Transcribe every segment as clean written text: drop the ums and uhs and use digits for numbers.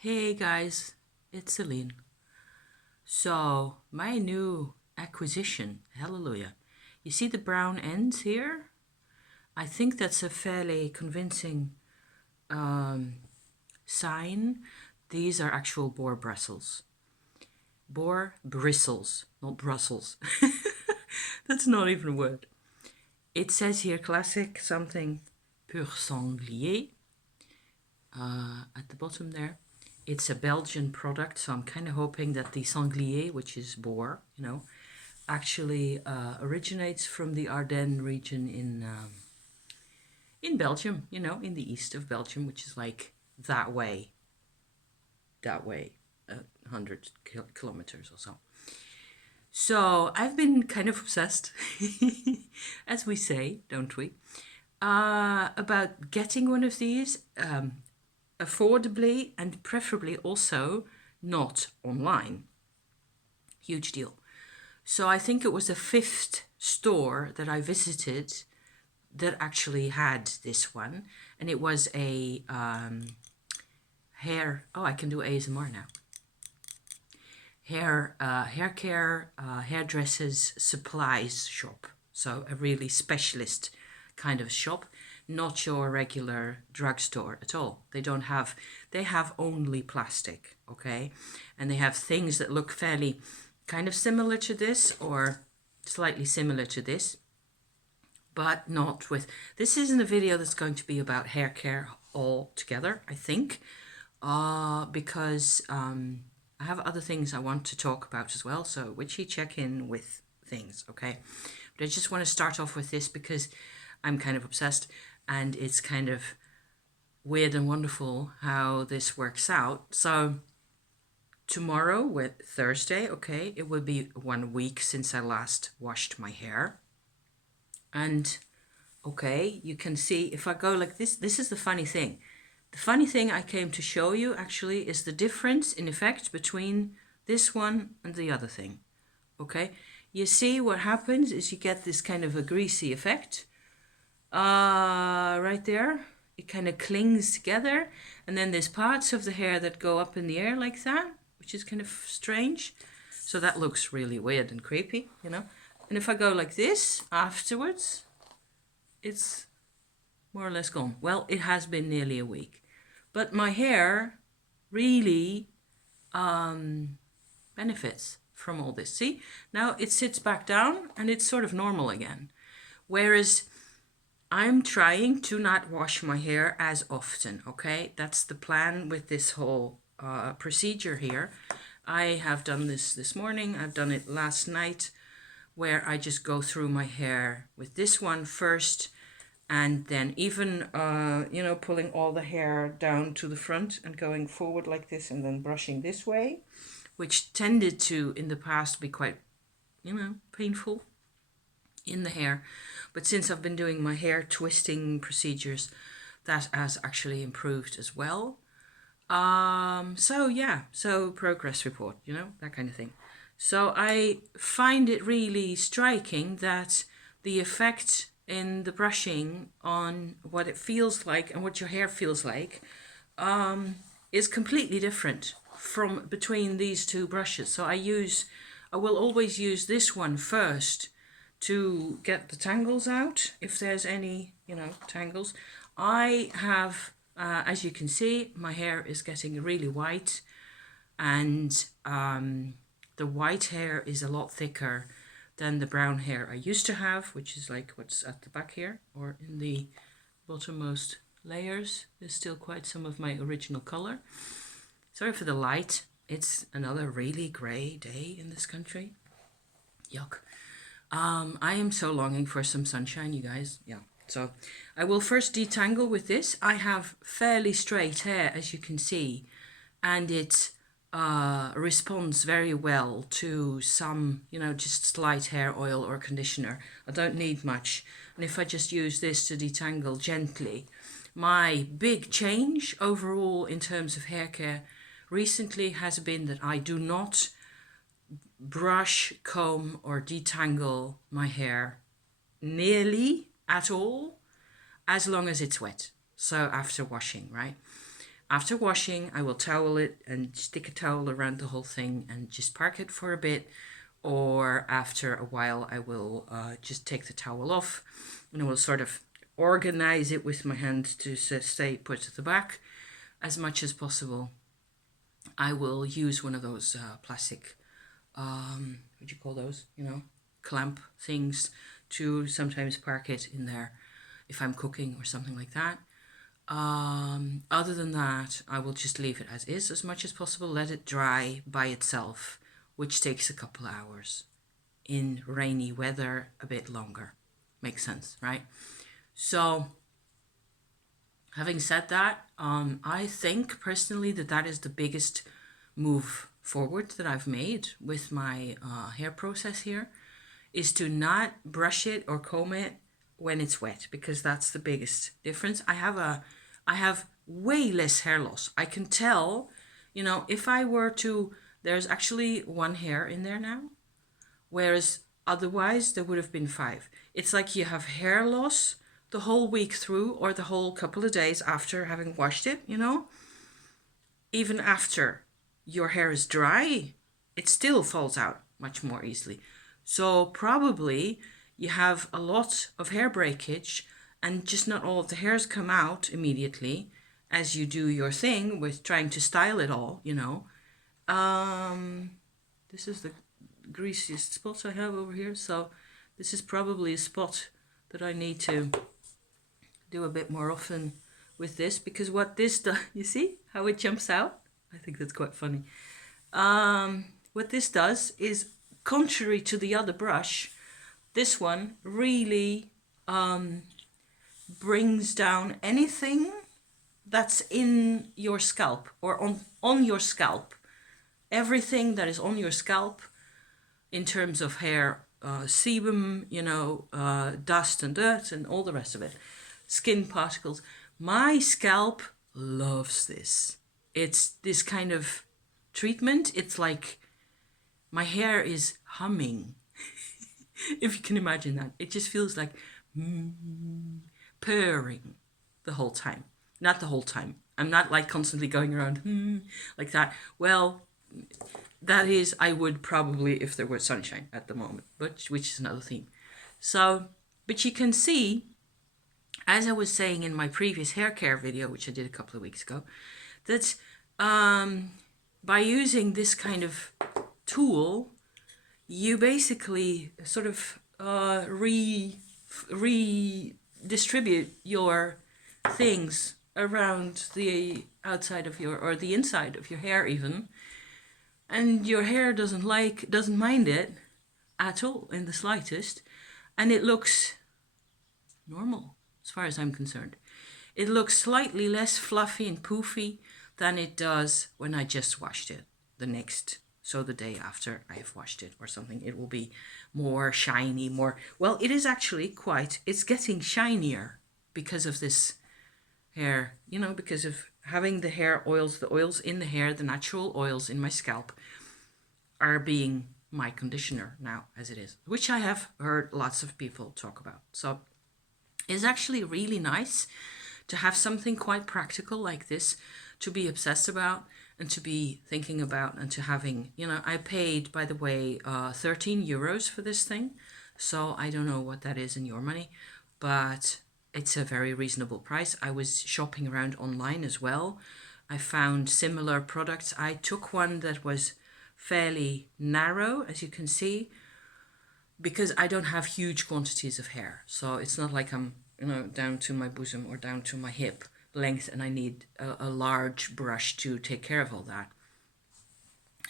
Hey guys, it's Celine. So, my new acquisition, hallelujah. You see the brown ends here? I think that's a fairly convincing um, sign. These are actual boar bristles. Boar bristles, not Brussels. That's not even a word. It says here classic something pur sanglier at the bottom there. It's a Belgian product, so I'm kind of hoping that the sanglier, which is boar, actually originates from the Ardennes region in Belgium, in the east of Belgium, which is like that way, 100 kilometers or so. So I've been kind of obsessed, as we say, don't we, about getting one of these affordably and preferably also not online. Huge deal. So I think it was the fifth store that I visited that actually had this one, and it was a hair. Oh, I can do ASMR now. Hair care, hairdressers supplies shop. So a really specialist kind of shop, not your regular drugstore at all. They have only plastic, okay? And they have things that look fairly kind of similar to this or slightly similar to this, but not with, this isn't a video that's going to be about hair care altogether, I think, because I have other things I want to talk about as well. So Witchy, check in with things, okay? But I just want to start off with this because I'm kind of obsessed and it's kind of weird and wonderful how this works out. So tomorrow, with Thursday, okay, it will be 1 week since I last washed my hair. And okay, you can see if I go like this is the funny thing. The funny thing I came to show you actually is the difference in effect between this one and the other thing. Okay, you see what happens is you get this kind of a greasy effect. Right there, it kind of clings together, and then there's parts of the hair that go up in the air like that, which is kind of strange. So that looks really weird and creepy, And if I go like this afterwards, it's more or less gone. Well, it has been nearly a week. But my hair really benefits from all this. See, now it sits back down and it's sort of normal again. Whereas I'm trying to not wash my hair as often, okay? That's the plan with this whole procedure here. I have done this morning. I've done it last night, where I just go through my hair with this one first, and then even, pulling all the hair down to the front and going forward like this and then brushing this way, which tended to, in the past, be quite, painful in the hair. But since I've been doing my hair twisting procedures, that has actually improved as well. So progress report, that kind of thing. So I find it really striking that the effect in the brushing on what it feels like and what your hair feels like is completely different from between these two brushes. So I will always use this one first to get the tangles out, if there's any, tangles. I have, as you can see, my hair is getting really white, and the white hair is a lot thicker than the brown hair I used to have, which is like what's at the back here, or in the bottommost layers. There's still quite some of my original color. Sorry for the light. It's another really grey day in this country. Yuck. I am so longing for some sunshine, you guys. Yeah. So I will first detangle with this. I have fairly straight hair, as you can see, and it responds very well to some, just slight hair oil or conditioner. I don't need much. And if I just use this to detangle gently, my big change overall in terms of hair care recently has been that I do not brush, comb, or detangle my hair nearly at all as long as it's wet. So after washing, right? After washing, I will towel it and stick a towel around the whole thing and just park it for a bit. Or after a while, I will just take the towel off and I will sort of organize it with my hand to stay put at the back as much as possible. I will use one of those plastic, what do you call those? Clamp things to sometimes park it in there if I'm cooking or something like that. Other than that, I will just leave it as is as much as possible, let it dry by itself, which takes a couple of hours. In rainy weather, a bit longer. Makes sense, right? So, having said that, I think personally that is the biggest move forward that I've made with my hair process here, is to not brush it or comb it when it's wet, because that's the biggest difference. I have way less hair loss. I can tell, if I were to, there's actually one hair in there now, whereas otherwise there would have been 5. It's like you have hair loss the whole week through or the whole couple of days after having washed it, Even after your hair is dry, it still falls out much more easily. So probably you have a lot of hair breakage and just not all of the hairs come out immediately as you do your thing with trying to style it all, This is the greasiest spot I have over here. So this is probably a spot that I need to do a bit more often with this, because what this does, you see how it jumps out? I think that's quite funny. What this does is, contrary to the other brush, this one really brings down anything that's in your scalp or on your scalp. Everything that is on your scalp in terms of hair, sebum, dust and dirt and all the rest of it, skin particles. My scalp loves this. It's this kind of treatment. It's like my hair is humming. If you can imagine that. It just feels like purring the whole time. Not the whole time. I'm not like constantly going around like that. Well, that is, I would probably if there were sunshine at the moment, but which is another theme. So, but you can see, as I was saying in my previous hair care video, which I did a couple of weeks ago, that by using this kind of tool, you basically sort of redistribute your things around the outside of your, or the inside of your hair even, and your hair doesn't mind it at all in the slightest, and it looks normal as far as I'm concerned. It looks slightly less fluffy and poofy than it does when I just washed it the day after I've washed it or something. It will be more shiny, well, it is actually it's getting shinier because of this hair, because of having the oils in the hair, the natural oils in my scalp are being my conditioner now as it is, which I have heard lots of people talk about. So it's actually really nice to have something quite practical like this to be obsessed about and to be thinking about, and to having, I paid, by the way, 13 euros for this thing. So I don't know what that is in your money, but it's a very reasonable price. I was shopping around online as well. I found similar products. I took one that was fairly narrow, as you can see, because I don't have huge quantities of hair. So it's not like I'm, down to my bosom or down to my hip length and I need a large brush to take care of all that.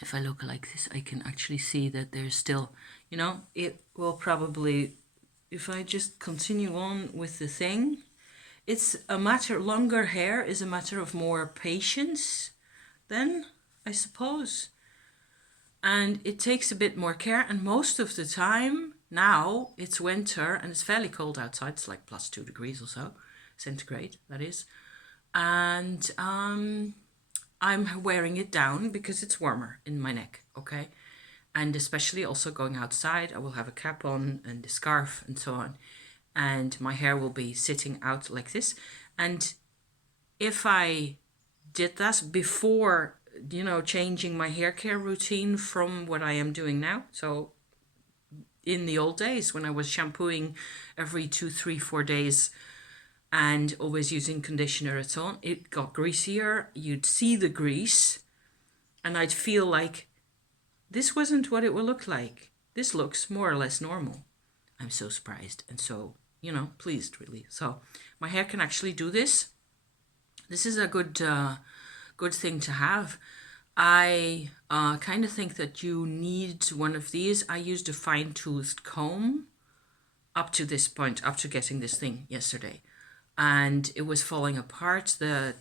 If I look like this, I can actually see that there's still, it will probably, if I just continue on with the thing, longer hair is a matter of more patience then, I suppose. And it takes a bit more care, and most of the time now it's winter and it's fairly cold outside. It's like +2 degrees or so, centigrade, that is. And I'm wearing it down because it's warmer in my neck, okay? And especially also going outside, I will have a cap on and a scarf and so on. And my hair will be sitting out like this. And if I did that before, changing my hair care routine from what I am doing now. So in the old days when I was shampooing every 2, 3, 4 days and always using conditioner at all, it got greasier. You'd see the grease and I'd feel like this wasn't what it will look like. This looks more or less normal. I'm so surprised and so, pleased really. So my hair can actually do this. This is a good thing to have. I kind of think that you need one of these. I used a fine-toothed comb up to this point, up to getting this thing yesterday, and it was falling apart. The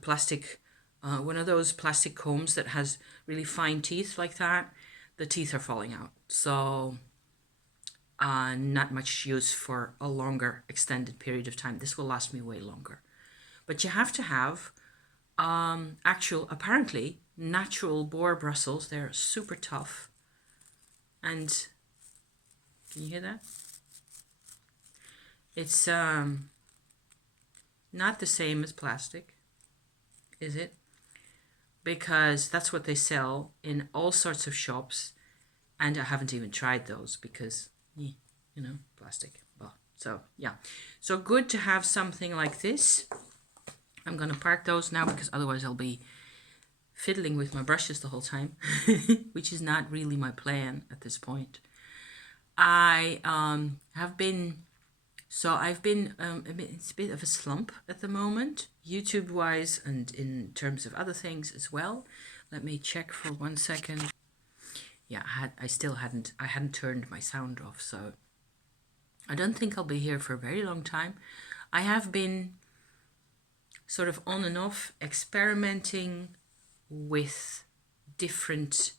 plastic, one of those plastic combs that has really fine teeth like that, the teeth are falling out. So not much use for a longer extended period of time. This will last me way longer. But you have to have apparently natural boar bristles. They're super tough. And can you hear that? It's not the same as plastic, is it? Because that's what they sell in all sorts of shops. And I haven't even tried those because, plastic. Well, so, yeah. So good to have something like this. I'm going to park those now because otherwise I'll be fiddling with my brushes the whole time, which is not really my plan at this point. I've been, it's a bit of a slump at the moment, YouTube-wise and in terms of other things as well. Let me check for 1 second. Yeah, I hadn't turned my sound off, so I don't think I'll be here for a very long time. I have been sort of on and off experimenting with different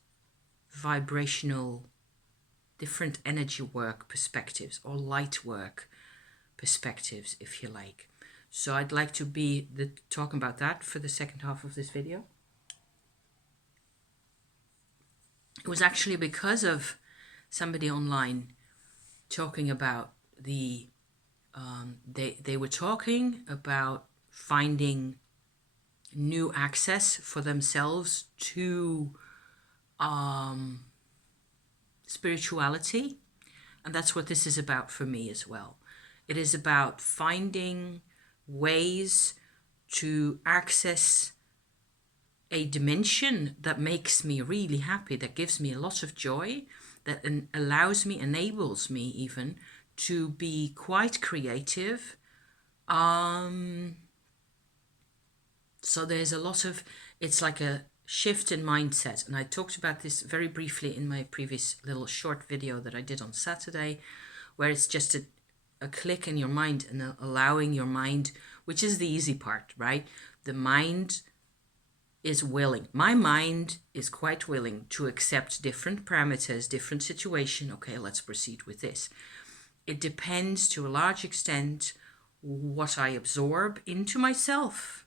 different energy work perspectives or light work perspectives, if you like. So I'd like to be talking about that for the second half of this video. It was actually because of somebody online talking about they were talking about finding new access for themselves to spirituality, and that's what this is about for me as well. It is about finding ways to access a dimension that makes me really happy, that gives me a lot of joy, that enables me even to be quite creative. So there's a lot of, it's like a shift in mindset. And I talked about this very briefly in my previous little short video that I did on Saturday, where it's just a click in your mind and allowing your mind, which is the easy part, right? The mind is willing. My mind is quite willing to accept different parameters, different situation. Okay, let's proceed with this. It depends to a large extent what I absorb into myself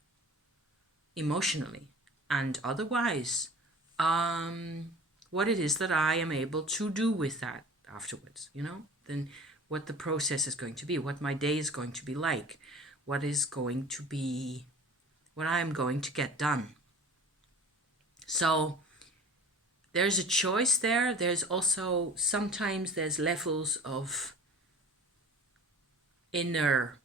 emotionally and otherwise, what it is that I am able to do with that afterwards, then what the process is going to be, what my day is going to be like, what I am going to get done. So there's a choice there. There's also, sometimes there's levels of inner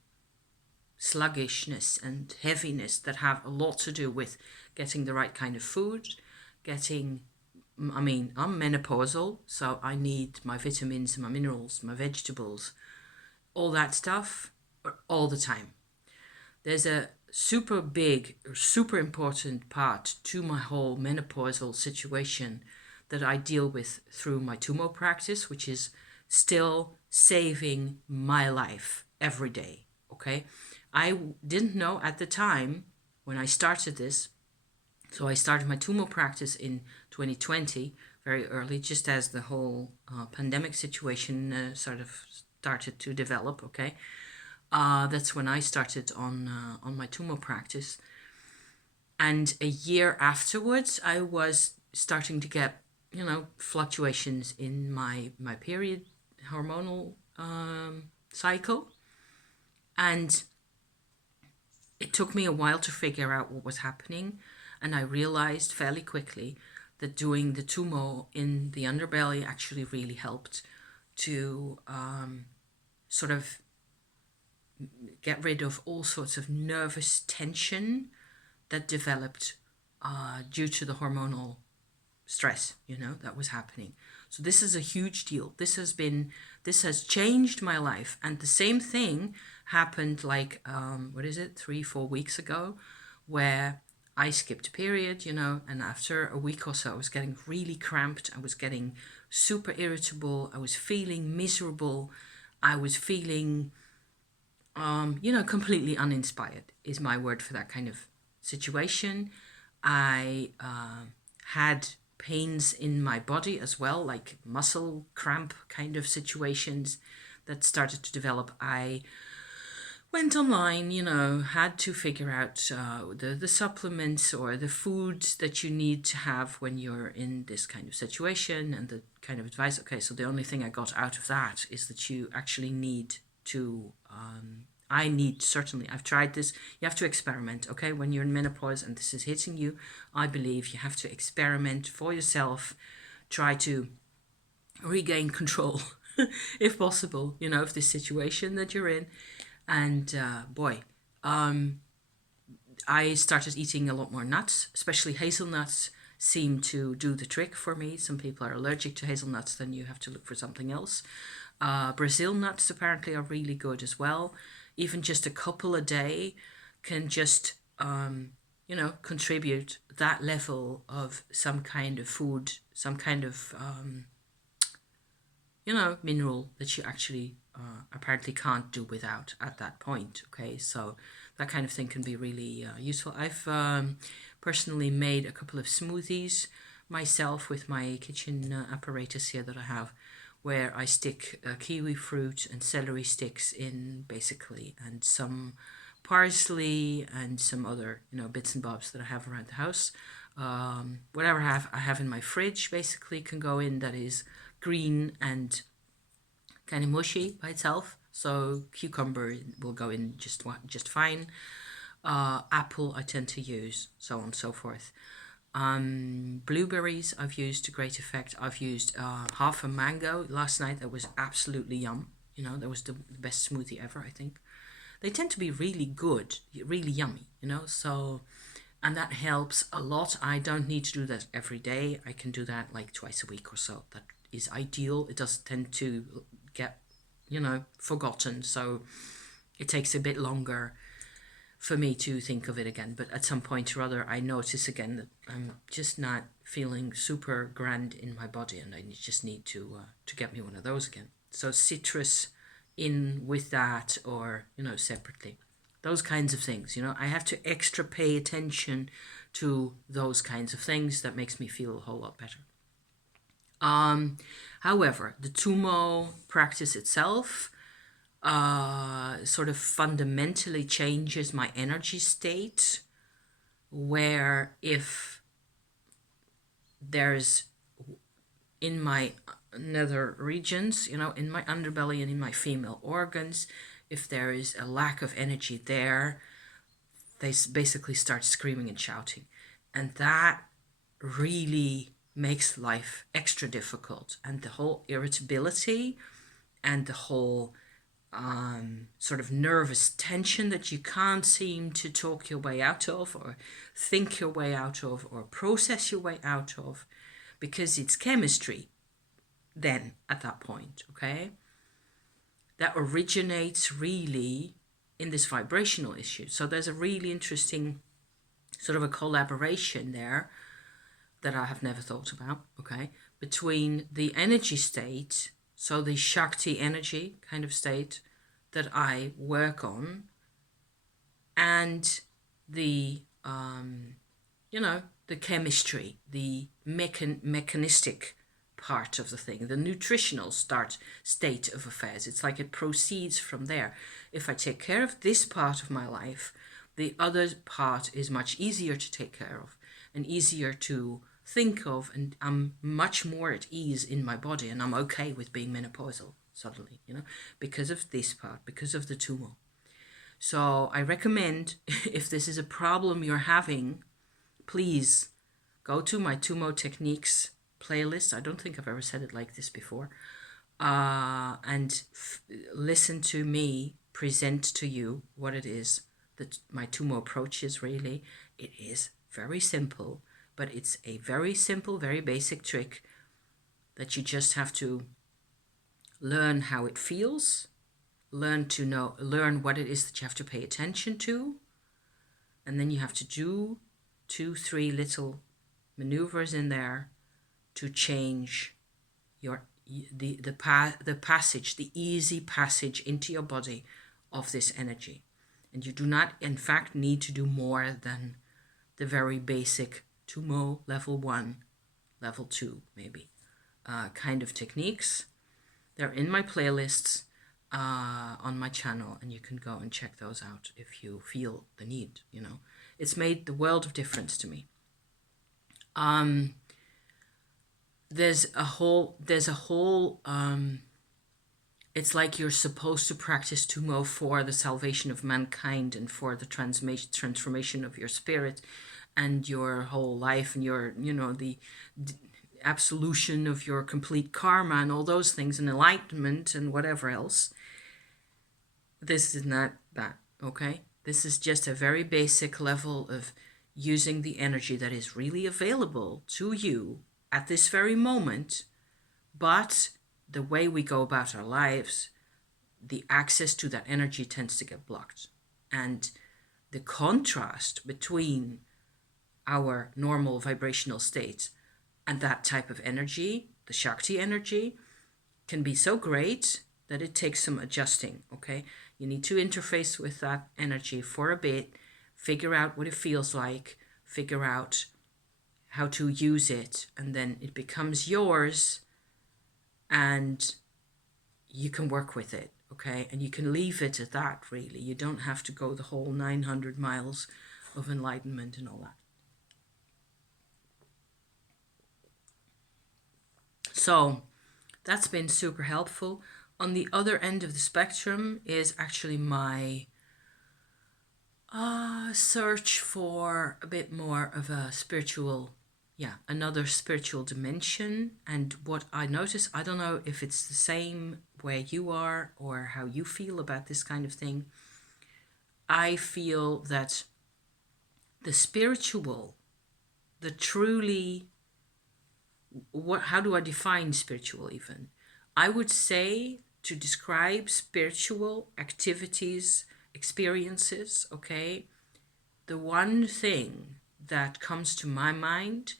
sluggishness and heaviness that have a lot to do with getting the right kind of food, I'm menopausal, so I need my vitamins, my minerals, my vegetables, all that stuff all the time. There's a super big, super important part to my whole menopausal situation that I deal with through my Tummo practice, which is still saving my life every day, okay? I didn't know at the time when I started this. So I started my Tummo practice in 2020, very early, just as the whole pandemic situation sort of started to develop, okay? That's when I started on my Tummo practice. And a year afterwards, I was starting to get, fluctuations in my period hormonal cycle. And it took me a while to figure out what was happening, and I realized fairly quickly that doing the Tummo in the underbelly actually really helped to sort of get rid of all sorts of nervous tension that developed due to the hormonal stress, that was happening. So this is a huge deal. This has changed my life. And the same thing happened like, 3-4 weeks ago, where I skipped a period, and after a week or so, I was getting really cramped. I was getting super irritable. I was feeling miserable. I was feeling, completely uninspired is my word for that kind of situation. I had pains in my body as well, like muscle cramp kind of situations that started to develop. I went online, had to figure out the supplements or the foods that you need to have when you're in this kind of situation, and the kind of advice. Okay, so the only thing I got out of that is that you actually need to certainly, I've tried this, you have to experiment, okay? When you're in menopause and this is hitting you, I believe you have to experiment for yourself, try to regain control, if possible, of this situation that you're in. And I started eating a lot more nuts, especially hazelnuts seem to do the trick for me. Some people are allergic to hazelnuts, then you have to look for something else. Brazil nuts apparently are really good as well. Even just a couple a day can just, contribute that level of some kind of food, some kind of, mineral that you actually apparently can't do without at that point. Okay, so that kind of thing can be really useful. I've personally made a couple of smoothies myself with my kitchen apparatus here that I have, where I stick kiwi fruit and celery sticks in basically, and some parsley and some other bits and bobs that I have around the house. Whatever I have in my fridge basically can go in, that is green and kind of mushy by itself. So cucumber will go in just fine. Apple I tend to use, so on and so forth. Blueberries I've used to great effect. I've used half a mango last night. That was absolutely yum. That was the best smoothie ever, I think. They tend to be really good, really yummy, so, and that helps a lot. I don't need to do that every day. I can do that like twice a week or so. That is ideal. It does tend to get, forgotten, so it takes a bit longer for me to think of it again. But at some point or other, I notice again that I'm just not feeling super grand in my body, and I just need to get me one of those again. So citrus in with that, or separately, those kinds of things. I have to extra pay attention to those kinds of things. That makes me feel a whole lot better. However, the Tummo practice itself sort of fundamentally changes my energy state, where if there's in my nether regions, in my underbelly and in my female organs, if there is a lack of energy there, they basically start screaming and shouting. And that really makes life extra difficult. And the whole irritability and the whole sort of nervous tension that you can't seem to talk your way out of, or think your way out of, or process your way out of, because it's chemistry then at that point, okay, that originates really in this vibrational issue. So there's a really interesting sort of a collaboration there that I have never thought about, okay, between the energy state, so the Shakti energy kind of state that I work on, and the, the chemistry, the mechanistic part of the thing, the nutritional state of affairs. It's like it proceeds from there. If I take care of this part of my life, the other part is much easier to take care of and easier to think of, and I'm much more at ease in my body, and I'm okay with being menopausal suddenly, because of this part, because of the Tummo. So I recommend, if this is a problem you're having, please go to my Tummo Techniques playlist. I don't think I've ever said it like this before. And listen to me present to you what it is that my Tummo approach is really. It is very simple, but it's a very simple, very basic trick that you just have to learn how it feels, learn what it is that you have to pay attention to, and then you have to do 2-3 little maneuvers in there to change your the passage, the easy passage into your body of this energy. And you do not, in fact, need to do more than the very basic Tummo level 1, level 2, maybe, kind of techniques. They're in my playlists on my channel, and you can go and check those out if you feel the need. It's made the world of difference to me. There's a whole it's like you're supposed to practice Tummo for the salvation of mankind and for the transformation of your spirit and your whole life and your, the absolution of your complete karma and all those things and enlightenment and whatever else. This is not that, okay? This is just a very basic level of using the energy that is really available to you at this very moment, but the way we go about our lives, the access to that energy tends to get blocked. And the contrast between our normal vibrational state and that type of energy, the Shakti energy, can be so great that it takes some adjusting, okay? You need to interface with that energy for a bit, figure out what it feels like, figure out how to use it, and then it becomes yours and you can work with it, okay? And you can leave it at that, really. You don't have to go the whole 900 miles of enlightenment and all that. So that's been super helpful. On the other end of the spectrum is actually my search for a bit more of a spiritual, another spiritual dimension. And what I notice, I don't know if it's the same where you are or how you feel about this kind of thing. I feel that the spiritual, the truly, how do I define spiritual even? I would say, to describe spiritual activities, experiences, okay, the one thing that comes to my mind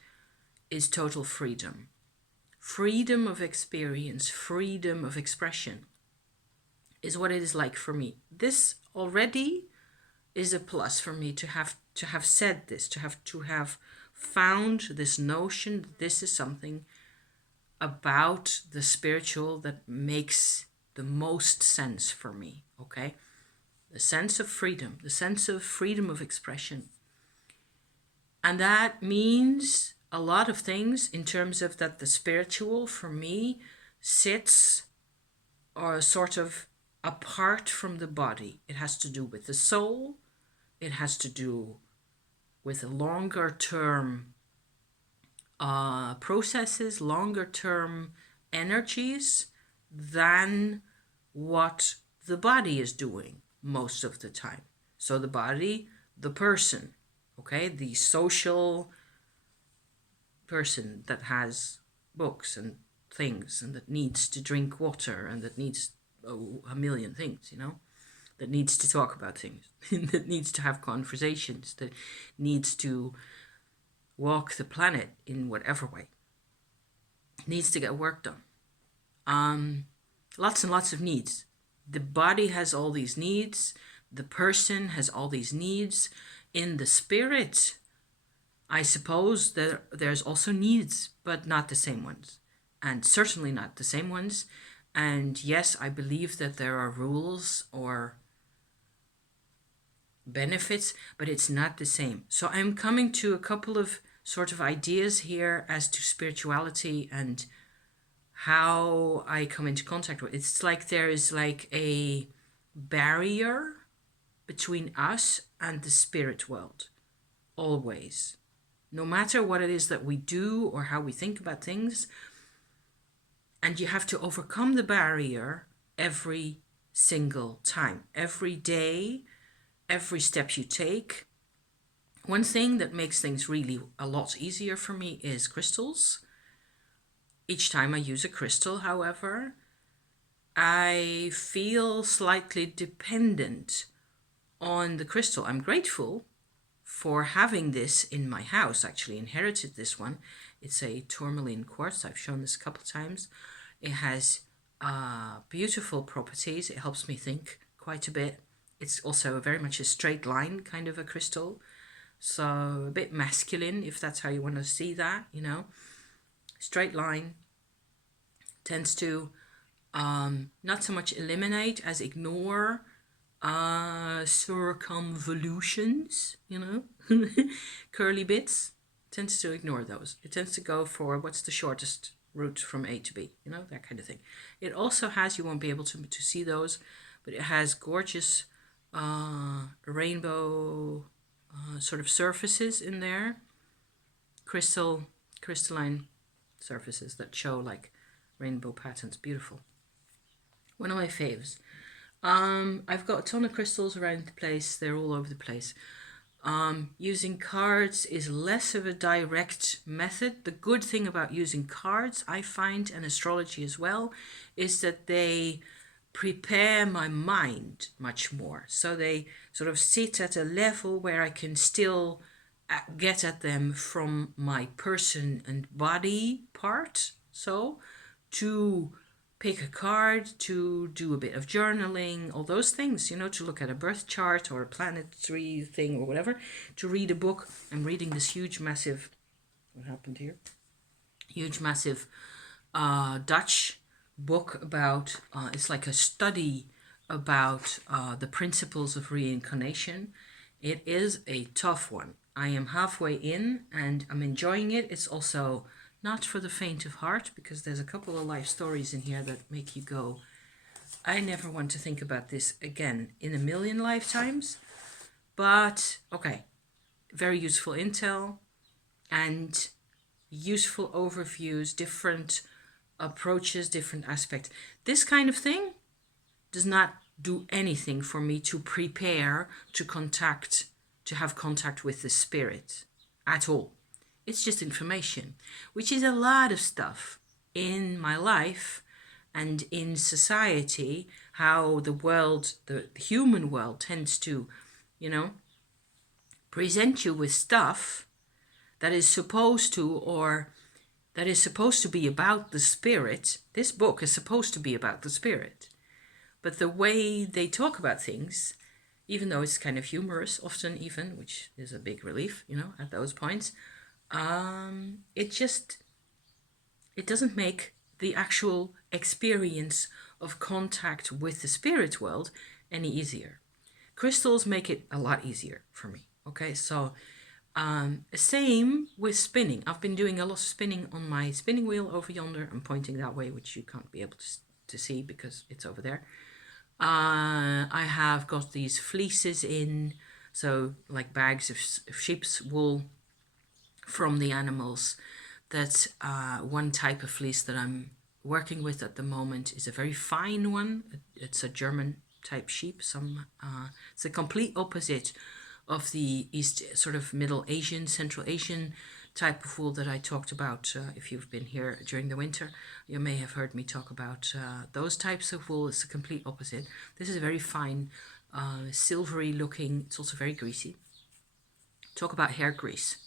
is total freedom. Freedom of experience, freedom of expression is what it is like for me. This already is a plus for me to have said this, to have found this notion that this is something about the spiritual that makes the most sense for me, okay? The sense of freedom of expression. And that means a lot of things in terms of that the spiritual for me sits or sort of apart from the body. It has to do with the soul. It has to do with longer term processes, longer term energies than what the body is doing most of the time. So the body, the person, okay, the social person that has books and things and that needs to drink water and that needs a million things, that needs to talk about things, that needs to have conversations, that needs to walk the planet in whatever way, needs to get work done. Lots and lots of needs. The body has all these needs. The person has all these needs. In the spirit, I suppose that there's also needs, but not the same ones. And certainly not the same ones. And yes, I believe that there are rules or benefits, but it's not the same. So I'm coming to a couple of sort of ideas here as to spirituality and how I come into contact with it. It's like there is like a barrier between us and the spirit world. Always. No matter what it is that we do or how we think about things. And you have to overcome the barrier every single time, every day, every step you take. One thing that makes things really a lot easier for me is crystals. Each time I use a crystal, however, I feel slightly dependent on the crystal. I'm grateful for having this in my house. Actually inherited this one. It's a tourmaline quartz. I've shown this a couple of times. It has beautiful properties. It helps me think quite a bit. It's also very much a straight line kind of a crystal. So a bit masculine, if that's how you want to see that, you know. Straight line tends to not so much eliminate as ignore circumvolutions, you know, curly bits. Tends to ignore those. It tends to go for what's the shortest route from A to B, you know, that kind of thing. It also has, you won't be able to see those, but it has gorgeous rainbow sort of surfaces in there, crystalline surfaces that show like rainbow patterns. Beautiful. One of my faves. I've got a ton of crystals around the place. They're all over the place. Using cards is less of a direct method. The good thing about using cards, I find, and astrology as well, is that they prepare my mind much more. So they sort of sit at a level where I can still get at them from my person and body part. So to pick a card, to do a bit of journaling, all those things, you know, to look at a birth chart or a planetary thing or whatever, to read a book. I'm reading this huge, massive, what happened here? Huge, massive Dutch book about, it's like a study about the principles of reincarnation. It is a tough one. I am halfway in and I'm enjoying it. It's also not for the faint of heart, because there's a couple of life stories in here that make you go, I never want to think about this again in a million lifetimes. But okay, very useful intel and useful overviews, different approaches, different aspects. This kind of thing does not do anything for me to prepare to have contact with the spirit at all. It's just information, which is a lot of stuff in my life and in society, how the world, the human world tends to, you know, present you with stuff that is supposed to, or that is supposed to be about the spirit. This book is supposed to be about the spirit. But the way they talk about things, even though it's kind of humorous, often even, which is a big relief, you know, at those points, it doesn't make the actual experience of contact with the spirit world any easier. Crystals make it a lot easier for me. Okay, so same with spinning. I've been doing a lot of spinning on my spinning wheel over yonder. I'm pointing that way, which you can't be able to see because it's over there. I have got these fleeces in, so like bags of sheep's wool from the animals. That's one type of fleece that I'm working with at the moment. Is a very fine one. It's a German type sheep. It's the complete opposite of the East, sort of Middle Asian, Central Asian type of wool that I talked about. If you've been here during the winter, you may have heard me talk about those types of wool. It's the complete opposite. This is a very fine, silvery looking. It's also very greasy. Talk about hair grease.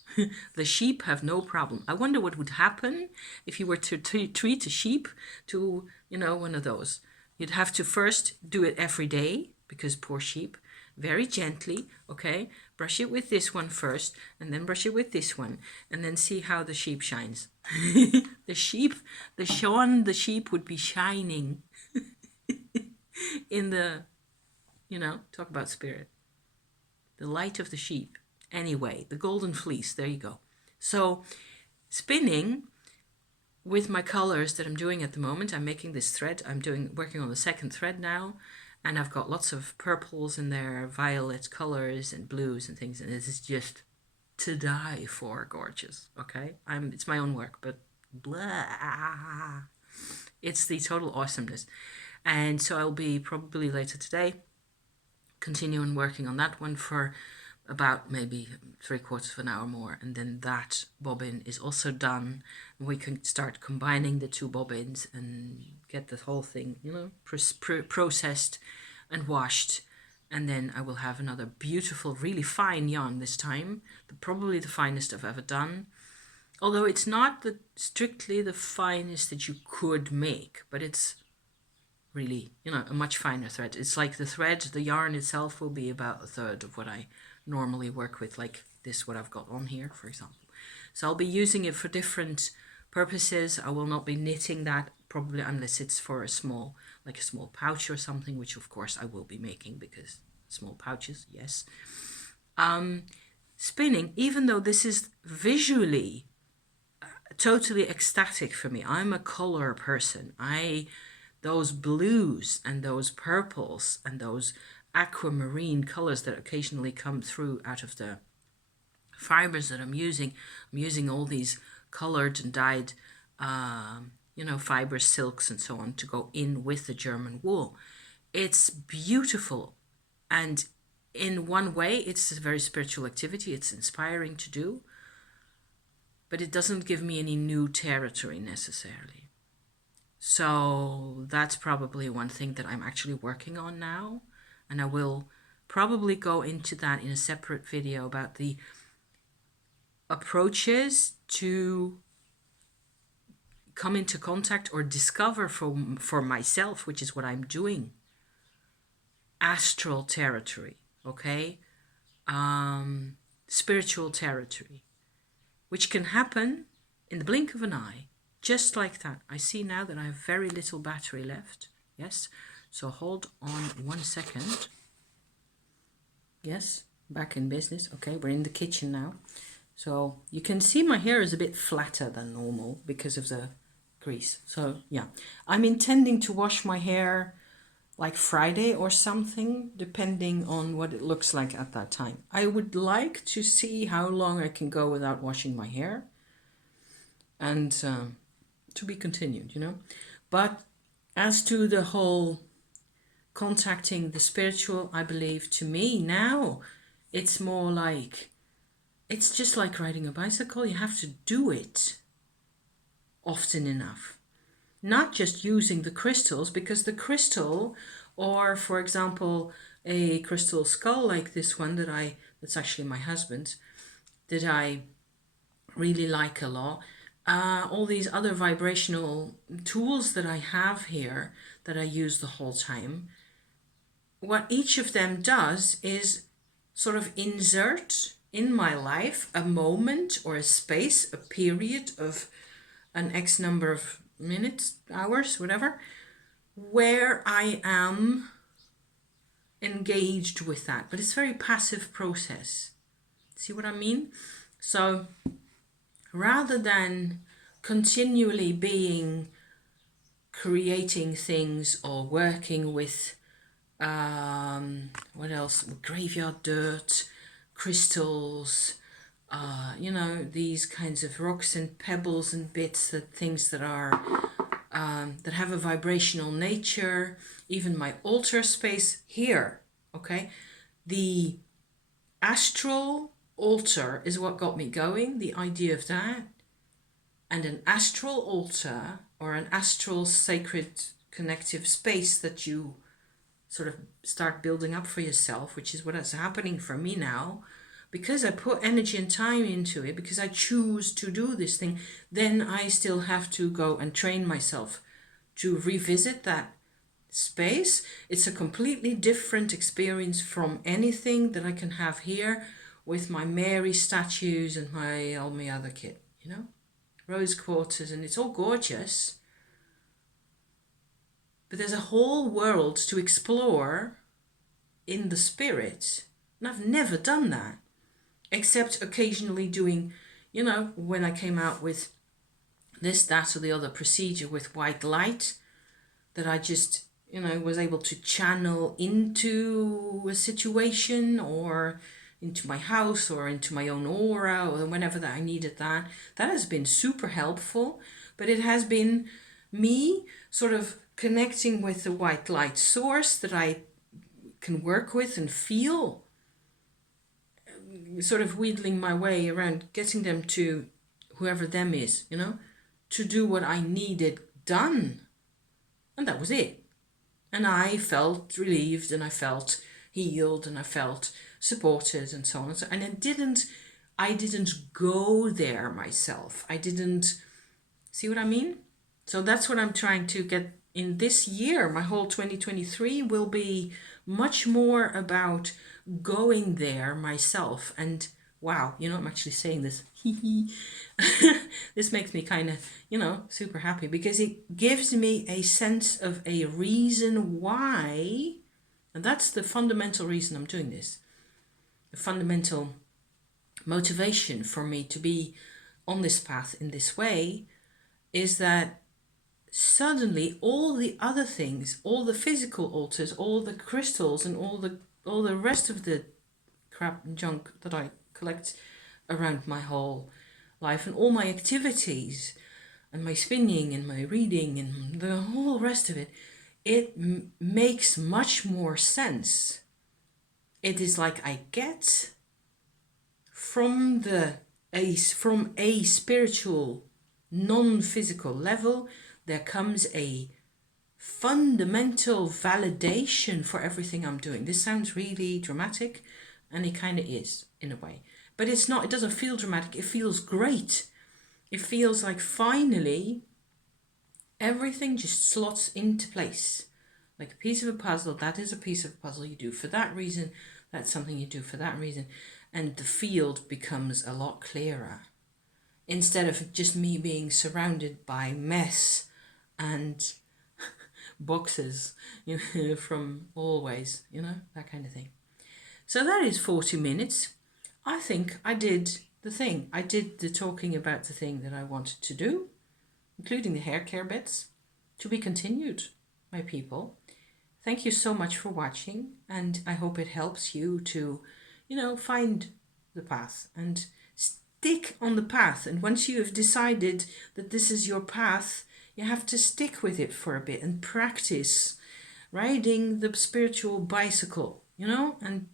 The sheep have no problem. I wonder what would happen if you were to treat a sheep to, you know, one of those. You'd have to first do it every day, because poor sheep, very gently, okay? Brush it with this one first, and then brush it with this one, and then see how the sheep shines. The sheep would be shining in the, you know, talk about spirit. The light of the sheep. Anyway, the golden fleece, there you go. So spinning with my colors that I'm doing at the moment, I'm making this thread. I'm working on the second thread now. And I've got lots of purples in there, violet colors and blues and things. And this is just to die for gorgeous. Okay. It's my own work, but blah. It's the total awesomeness. And so I'll be probably later today continuing working on that one for about maybe 3/4 of an hour more, and then that bobbin is also done, and we can start combining the two bobbins and get the whole thing, you know, processed and washed. And then I will have another beautiful, really fine yarn this time, probably the finest I've ever done. Although it's not strictly the finest that you could make, but it's really, you know, a much finer thread. It's like the yarn itself will be about 1/3 of what I normally work with, like this, what I've got on here, for example. So I'll be using it for different purposes. I will not be knitting that probably unless it's for a small pouch or something, which of course I will be making because small pouches, yes. Spinning, even though this is visually totally ecstatic for me. I'm a color person. Those blues and those purples and those aquamarine colors that occasionally come through out of the fibers that I'm using all these colored and dyed fibers, silks and so on to go in with the German wool. It's beautiful, and in one way it's a very spiritual activity. It's inspiring to do, but it doesn't give me any new territory necessarily. So that's probably one thing that I'm actually working on now. And I will probably go into that in a separate video about the approaches to come into contact or discover for myself, which is what I'm doing, astral territory, okay? Spiritual territory, which can happen in the blink of an eye, just like that. I see now that I have very little battery left. Yes, so hold on 1 second. Yes, back in business. Okay, we're in the kitchen now. So you can see my hair is a bit flatter than normal because of the grease. So yeah, I'm intending to wash my hair like Friday or something, depending on what it looks like at that time. I would like to see how long I can go without washing my hair. And to be continued, you know. But as to the whole contacting the spiritual, I believe to me now, it's more like, it's just like riding a bicycle. You have to do it often enough. Not just using the crystals, because the crystal, or for example, a crystal skull like this one that's actually my husband's, that I really like a lot. All these other vibrational tools that I have here that I use the whole time, what each of them does is sort of insert in my life a moment or a space, a period of an X number of minutes, hours, whatever, where I am engaged with that. But it's a very passive process. See what I mean? So rather than continually creating things or working with what else, graveyard dirt, crystals, these kinds of rocks and pebbles and bits, things that are that have a vibrational nature, even my altar space here, okay? The astral altar is what got me going, the idea of that. And an astral altar, or an astral sacred connective space that you sort of start building up for yourself, which is what is happening for me now, because I put energy and time into it, because I choose to do this thing, then I still have to go and train myself to revisit that space. It's a completely different experience from anything that I can have here with my Mary statues and all my other kit, you know, rose quarters, and it's all gorgeous. But there's a whole world to explore in the spirit, and I've never done that, except occasionally doing, you know, when I came out with this, that, or the other procedure with white light, that I just was able to channel into a situation or into my house or into my own aura or whenever that I needed that. That has been super helpful, but it has been me sort of connecting with the white light source that I can work with and feel, sort of wheedling my way around, getting them to whoever them is, to do what I needed done. And that was it. And I felt relieved and I felt healed and I felt supported and so on. And I didn't go there myself. I didn't, see what I mean? So that's what I'm trying to get in this year. My whole 2023 will be much more about going there myself. And wow, I'm actually saying this. This makes me kind of, super happy because it gives me a sense of a reason why. And that's the fundamental reason I'm doing this. The fundamental motivation for me to be on this path in this way is that suddenly all the other things, all the physical altars, all the crystals and all the rest of the crap and junk that I collect around my whole life and all my activities and my spinning and my reading and the whole rest of it, it makes much more sense. It is like I get from a spiritual, non-physical level, there comes a fundamental validation for everything I'm doing. This sounds really dramatic, and it kind of is in a way. But it's not, it doesn't feel dramatic, it feels great. It feels like finally everything just slots into place. Like a piece of a puzzle, that is a piece of a puzzle you do for that reason, that's something you do for that reason. And the field becomes a lot clearer. Instead of just me being surrounded by mess and boxes, from always, that kind of thing. So that is 40 minutes. I think I did the thing. I did the talking about the thing that I wanted to do, including the hair care bits. To be continued, my people. Thank you so much for watching, and I hope it helps you to, find the path and stick on the path. And once you have decided that this is your path, you have to stick with it for a bit and practice riding the spiritual bicycle, and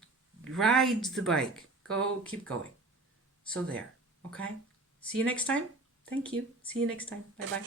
ride the bike. Keep going. So there, okay? See you next time. Thank you. See you next time. Bye-bye.